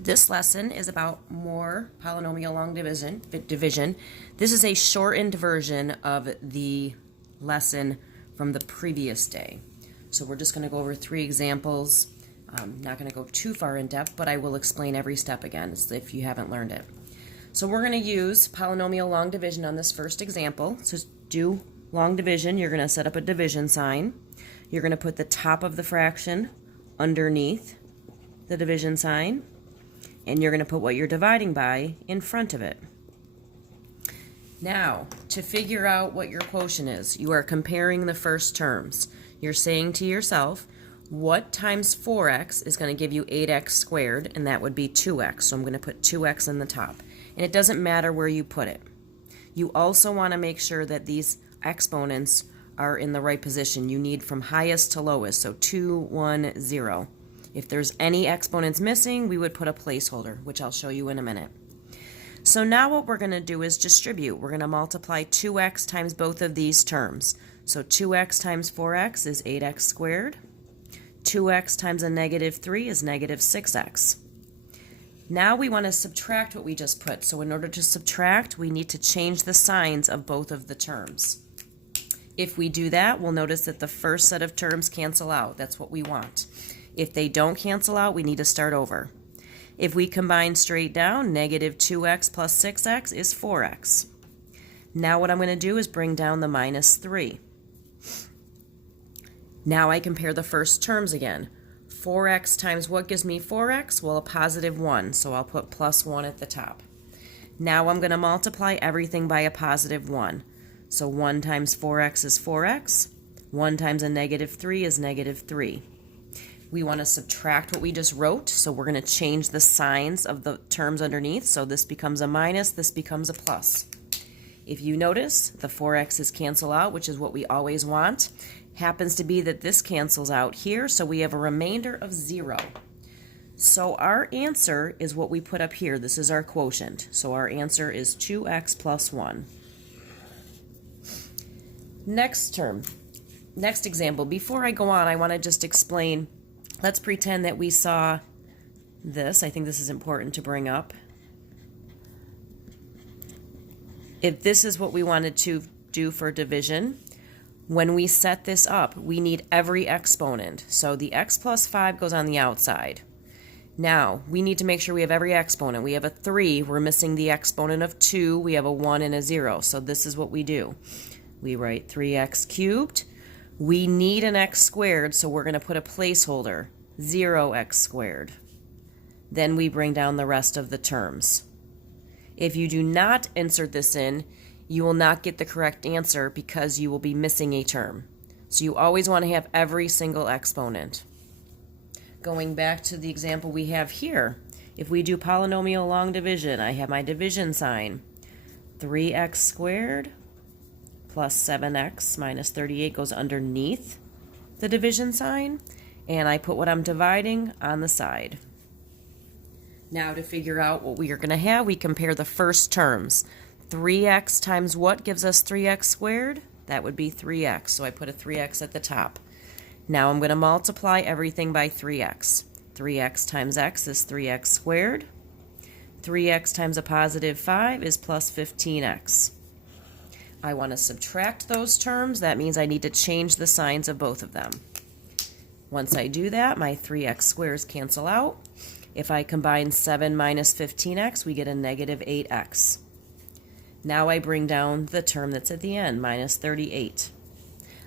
This lesson is about more polynomial long division. This is a shortened version of the lesson from the previous day. So we're just going to go over 3 examples. Not going to go too far in depth, but I will explain every step again if you haven't learned it. So we're going to use polynomial long division on this first example. So to do long division, you're going to set up a division sign. You're going to put the top of the fraction underneath the division sign, and you're going to put what you're dividing by in front of it. Now, to figure out what your quotient is, you are comparing the first terms. You're saying to yourself, what times 4x is going to give you 8x squared, and that would be 2x. So I'm going to put 2x in the top. And it doesn't matter where you put it. You also want to make sure that these exponents are in the right position. You need from highest to lowest, so 2, 1, 0. If there's any exponents missing, we would put a placeholder, which I'll show you in a minute. So now what we're going to do is distribute. We're going to multiply 2x times both of these terms. So 2x times 4x is 8x squared. 2x times a negative 3 is negative 6x. Now we want to subtract what we just put. So in order to subtract, we need to change the signs of both of the terms. If we do that, we'll notice that the first set of terms cancel out. That's what we want. If they don't cancel out, we need to start over. If we combine straight down, negative 2x plus 6x is 4x. Now what I'm going to do is bring down the minus 3. Now I compare the first terms again. 4x times what gives me 4x? Well, a positive 1, so I'll put plus 1 at the top. Now I'm going to multiply everything by a positive 1. So 1 times 4x is 4x. 1 times a negative 3 is negative 3. We want to subtract what we just wrote, so we're going to change the signs of the terms underneath. So this becomes a minus, this becomes a plus. If you notice, the 4x's cancel out, which is what we always want. Happens to be that this cancels out here, so we have a remainder of 0. So our answer is what we put up here. This is our quotient. So our answer is 2x plus 1. Next example. Before I go on, I want to just explain. Let's pretend that we saw this. I think this is important to bring up. If this is what we wanted to do for division, when we set this up, we need every exponent. So the x plus 5 goes on the outside. Now, we need to make sure we have every exponent. We have a 3. We're missing the exponent of 2. We have a 1 and a 0. So this is what we do. We write 3x cubed. We need an x squared, so we're going to put a placeholder, 0x squared. Then we bring down the rest of the terms. If you do not insert this in, you will not get the correct answer because you will be missing a term. So you always want to have every single exponent. Going back to the example we have here, if we do polynomial long division, I have my division sign. 3x squared plus 7x minus 38 goes underneath the division sign, and I put what I'm dividing on the side. Now to figure out what we are going to have, we compare the first terms. 3x times what gives us 3x squared? That would be 3x, so I put a 3x at the top. Now I'm going to multiply everything by 3x. 3x times x is 3x squared. 3x times a positive 5 is plus 15x. I want to subtract those terms. That means I need to change the signs of both of them. Once I do that, my 3x squares cancel out. If I combine 7 minus 15x, we get a negative 8x. Now I bring down the term that's at the end, minus 38.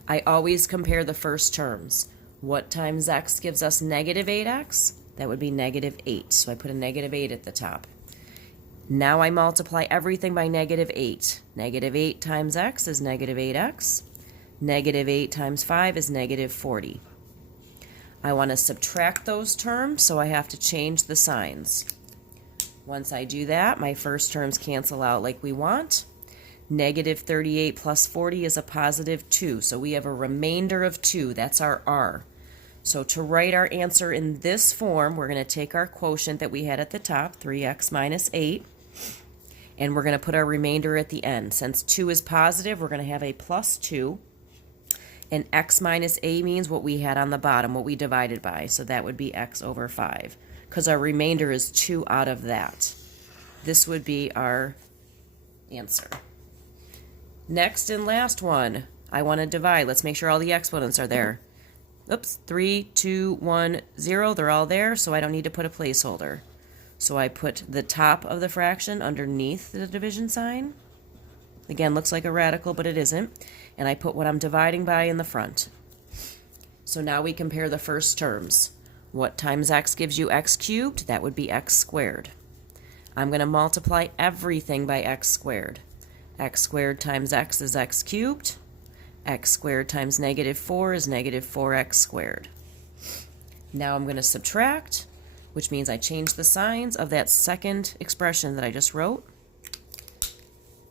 I always compare the first terms. What times x gives us negative 8x? That would be negative 8, so I put a negative 8 at the top. Now I multiply everything by negative 8. Negative 8 times x is negative 8x. Negative 8 times 5 is negative 40. I want to subtract those terms, so I have to change the signs. Once I do that, my first terms cancel out like we want. Negative 38 plus 40 is a positive 2, so we have a remainder of 2. That's our r. So to write our answer in this form, we're going to take our quotient that we had at the top, 3x minus 8, and we're going to put our remainder at the end. Since 2 is positive, we're going to have a plus 2. And x minus a means what we had on the bottom, what we divided by. So that would be x over 5. because our remainder is 2 out of that. This would be our answer. Next and last one, I want to divide. Let's make sure all the exponents are there. Oops, 3, 2, 1, 0, they're all there, so I don't need to put a placeholder. So I put the top of the fraction underneath the division sign. Again, looks like a radical, but it isn't. And I put what I'm dividing by in the front. So now we compare the first terms. What times x gives you x cubed? That would be x squared. I'm going to multiply everything by x squared. X squared times x is x cubed. X squared times negative 4 is negative 4x squared. Now I'm going to subtract, which means I change the signs of that second expression that I just wrote.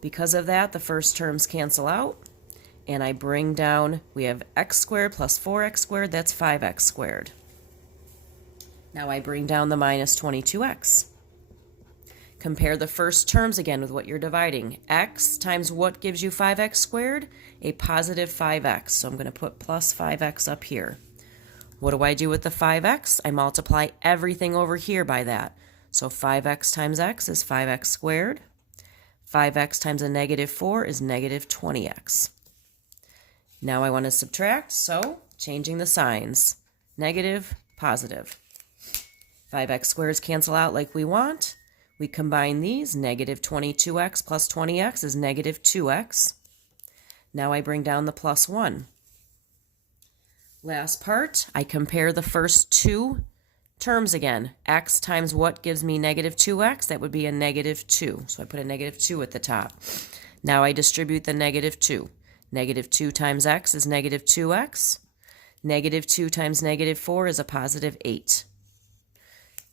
Because of that, the first terms cancel out, and I bring down, we have x squared plus 4x squared, that's 5x squared. Now I bring down the minus 22x. Compare the first terms again with what you're dividing. X times what gives you 5x squared? A positive 5x. So I'm going to put plus 5x up here. What do I do with the 5x? I multiply everything over here by that. So 5x times x is 5x squared. 5x times a negative 4 is negative 20x. Now I want to subtract, so changing the signs. Negative, positive. 5x squares cancel out like we want. We combine these. Negative 22x plus 20x is negative 2x. Now I bring down the plus 1. Last part, I compare the first two terms again. X times what gives me negative 2x? That would be a negative 2. So I put a negative 2 at the top. Now I distribute the negative 2. Negative 2 times x is negative 2x. Negative 2 times negative 4 is a positive 8.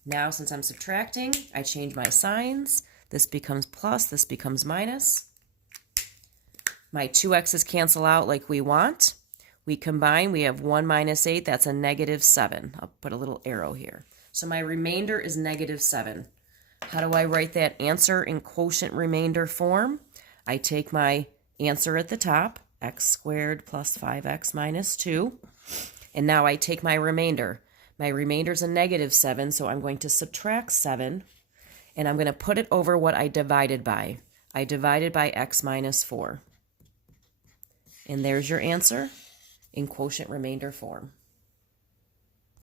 Now, since I'm subtracting, I change my signs. This becomes plus, this becomes minus. My 2x's cancel out like we want. We combine, we have 1 minus 8, that's a negative 7. I'll put a little arrow here. So my remainder is negative 7. How do I write that answer in quotient remainder form? I take my answer at the top, x squared plus 5x minus 2. And now I take my remainder. My remainder is a negative 7, so I'm going to subtract 7, and I'm going to put it over what I divided by. I divided by x minus 4. And there's your answer in quotient remainder form.